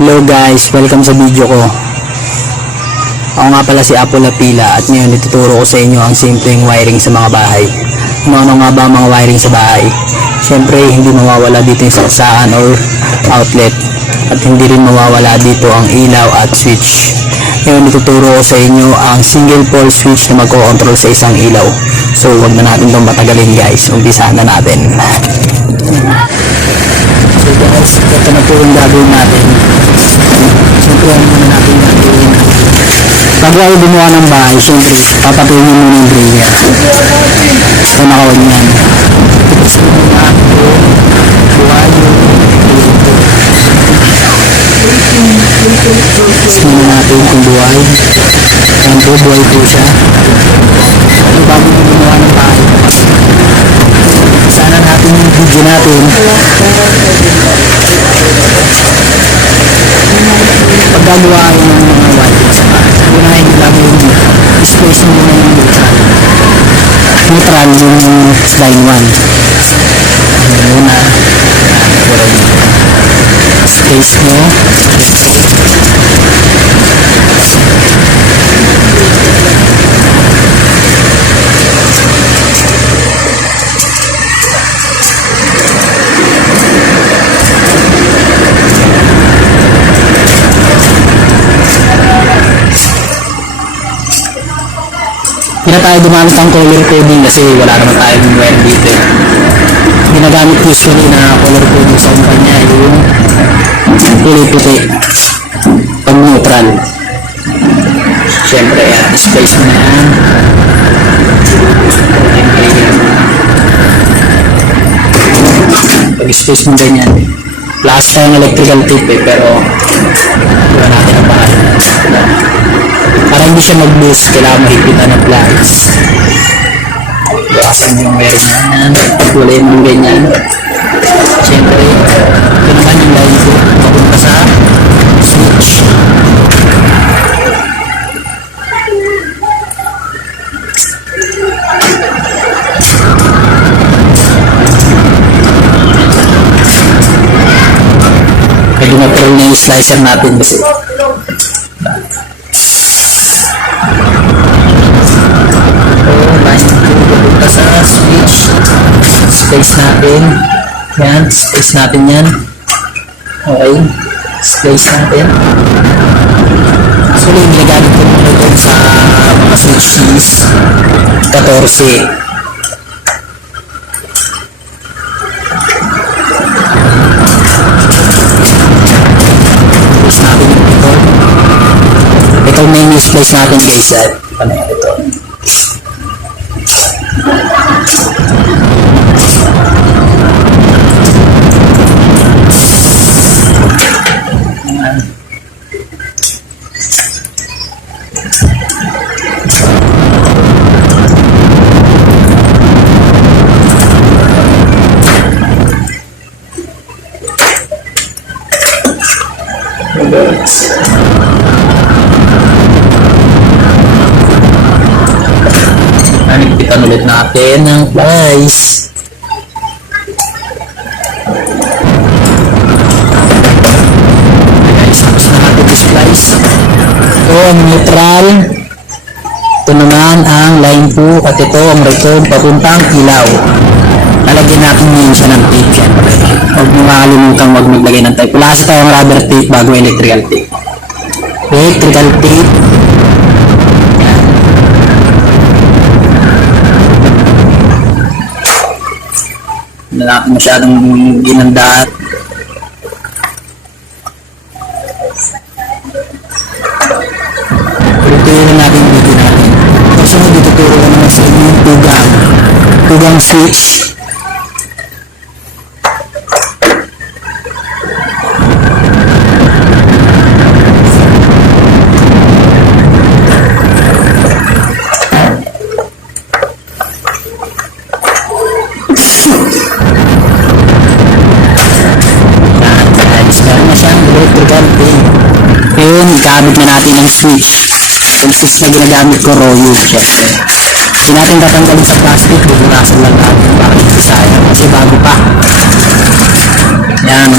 Hello guys, welcome sa video ko. Ako nga pala si Apo Lapila at ngayon ituturo ko sa inyo ang simpleng wiring sa mga bahay. Ano nga ba ang mga wiring sa bahay? Siyempre hindi mawawala dito yung saksakan or outlet at hindi rin mawawala dito ang ilaw at switch. Ngayon ituturo ko sa inyo ang single pole switch na magko-control sa isang ilaw. So wag na natin itong patagalin guys, umpisahan na natin. So guys, ito na po yung gagawin natin. Siyempre ano muna natin gagawin. Bago ako gumawa ng bahay, siyempre papatuloy mo muna yung breaker. Ito nakawag yan. Tapos muna ako buhay yung tapos muna natin kung buhay. Yan po, buhay po siya. Ito bago ko gumawa ng bahay. Sana natin yung video natin. Pag gagawa ko ng mga wiring sa bahay, unahin nyo lang yung space nyo na yung neutral. Neutral yung line 1. Muna, space nyo. Hindi na tayo dumamit ang color coding kasi wala naman tayong wire dito. Ginagamit usually na color coding sa kumpanya yung kulay puti pag neutral. Siyempre yan, space mo na yan. Pag space mo ganyan, plus tayong electrical tape pero wala natin ang pangalan. Para hindi siya mag-loose, kailangan mahigpitan ng pliers. Iwasan mo yung wiring naman, pagkulay mo ganyan. Siyempre, ito naman yung line ko, papunta sa switch. Pwede mag-roll na yung slicer natin kasi sa switch, space natin yan, space natin yan, okay, space natin. So yung ginagamit ko muna doon sa mga switch keys 14. Space natin ito main space natin guys at ano yan ito. Nagpitan ulit natin ng pliers. Guys, tapos na natin yung pliers. Ito ang neutral. Ito naman ang line 2 at ito ang record papuntang ilaw. Lalagyan natin ngayon siya ng tape. Huwag mo makalimutan huwag maglagay ng tape. Wala sa tayong rubber tape bago electrical tape. Electrical tape. Hindi natin masyadong ginandahan. Tuturuan natin yung video natin. Kasi magtuturo ko naman sa inyo yung tugang switch. Ngayon, ikabit na natin ang switch. Yung switch na ginagamit ko, Royal, syempre. Hindi natin tatanggalin sa plastic, buburasan lang natin. Bakit hindi sayang? Kasi bago pa. Yan,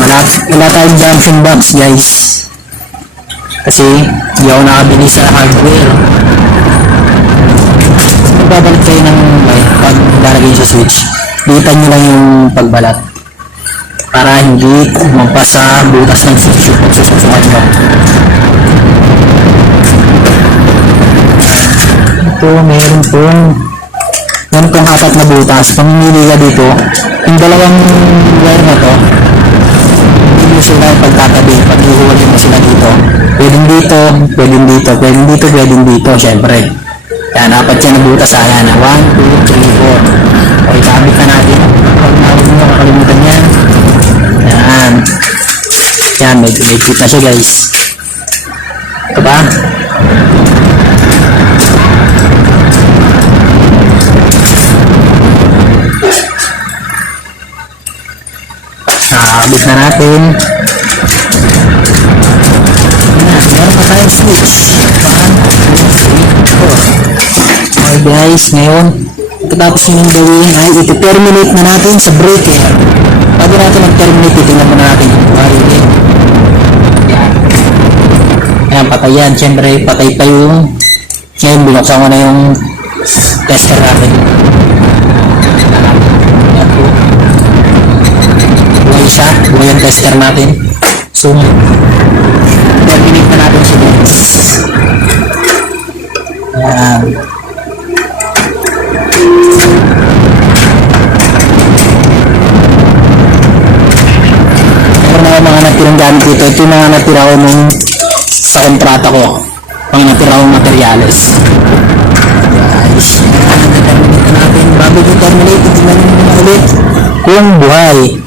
wala tayong junction box guys. Kasi hindi ako nakabili sa hardware. Babalik kayo ng pag lalagay sa switch, litan nyo lang yung pagbalat para hindi magpas sa butas ng switch yung pagsususukan nyo. Ito, meron pong apat na butas. Pamimili ka dito, yung dalawang wire na to, hindi mo sila pagtatabi, pag-iuwalin mo sila dito, pwedeng dito, pwedeng dito, pwedeng dito, pwedeng dito, syempre. Yan, apat yan na butas. Ayan, 1, 2, 3, 4. Okay, kabit na natin. Huwag nyo makalimutan yan. Yan. Yan, may fit na siya guys. Ito ba? Nakakabit na natin. Yan, meron pa tayong switch. 1, 2, 3, 4. Okay guys, ngayon pagkatapos nyo nang gawin ay iti-terminate na natin sa breaker. Bago natin mag-terminate, titignan muna natin yung wiring. Yan. Ayan, patay yan. Siyempre, patay pa yung ngayon, binuksan ko na yung tester natin. Yan po. Buhay siya. Buhay yung tester natin. So, terminate na natin siya guys. Ayan. Mga natirang gamit dito. Ito yung mga natira ko nung sa kontrata ko. Mga natira ko materyales. Guys, terminate na natin. Bago yung terminate, tingnan nyo ulit kung buhay.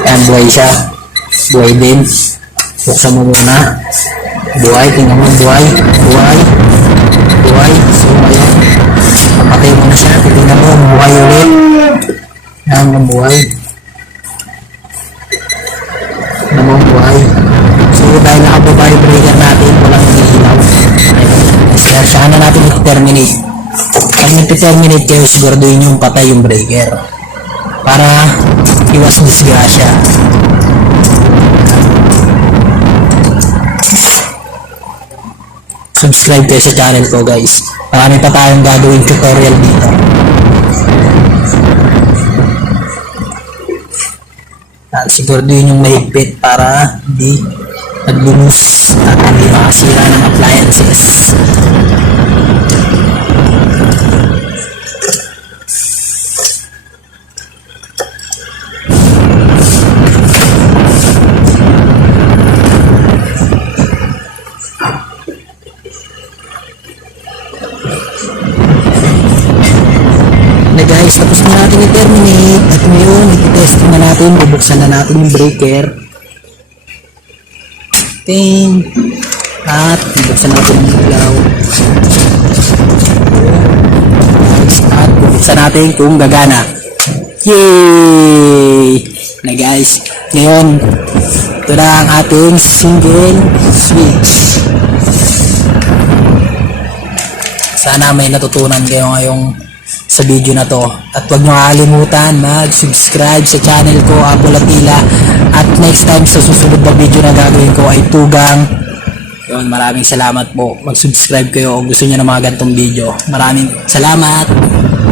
Yan, buhay siya. Buhay din. Buksan mo muna. Buhay, tingnan mo, buhay. So, ayan. Papatay mo na siya. Tingnan mo, buhay ulit. Yan, buhay. Tingnan mo, buhay. So, dahil nakababa yung breaker natin, walang hinihilaw. Kaya saan na natin i-terminate. Pag nag-terminate kayo, siguraduhin yung patay yung breaker. Para iwas disgrasya. Subscribe kayo sa channel ko guys. Marami pa tayong gagawin tutorial dito. Siguraduhin yung mahigpit para hindi maglulus at hindi makasira ng appliances. Guys, tapos na natin i-terminate at ngayon i-testing na natin, bubuksan na natin yung breaker at bubuksan natin yung ilaw at bubuksan natin kung gagana. Yay! Na guys, ngayon ito na ang ating single switch. Sana may natutunan kayo ngayong sa video na to at huwag nyo kakalimutan mag-subscribe sa channel ko, Apo Lapila, at next time sa susunod na video na gagawin ko ay tugang. Yun, maraming salamat po. Mag-subscribe kayo kung gusto nyo ng mga ganitong video. Maraming salamat.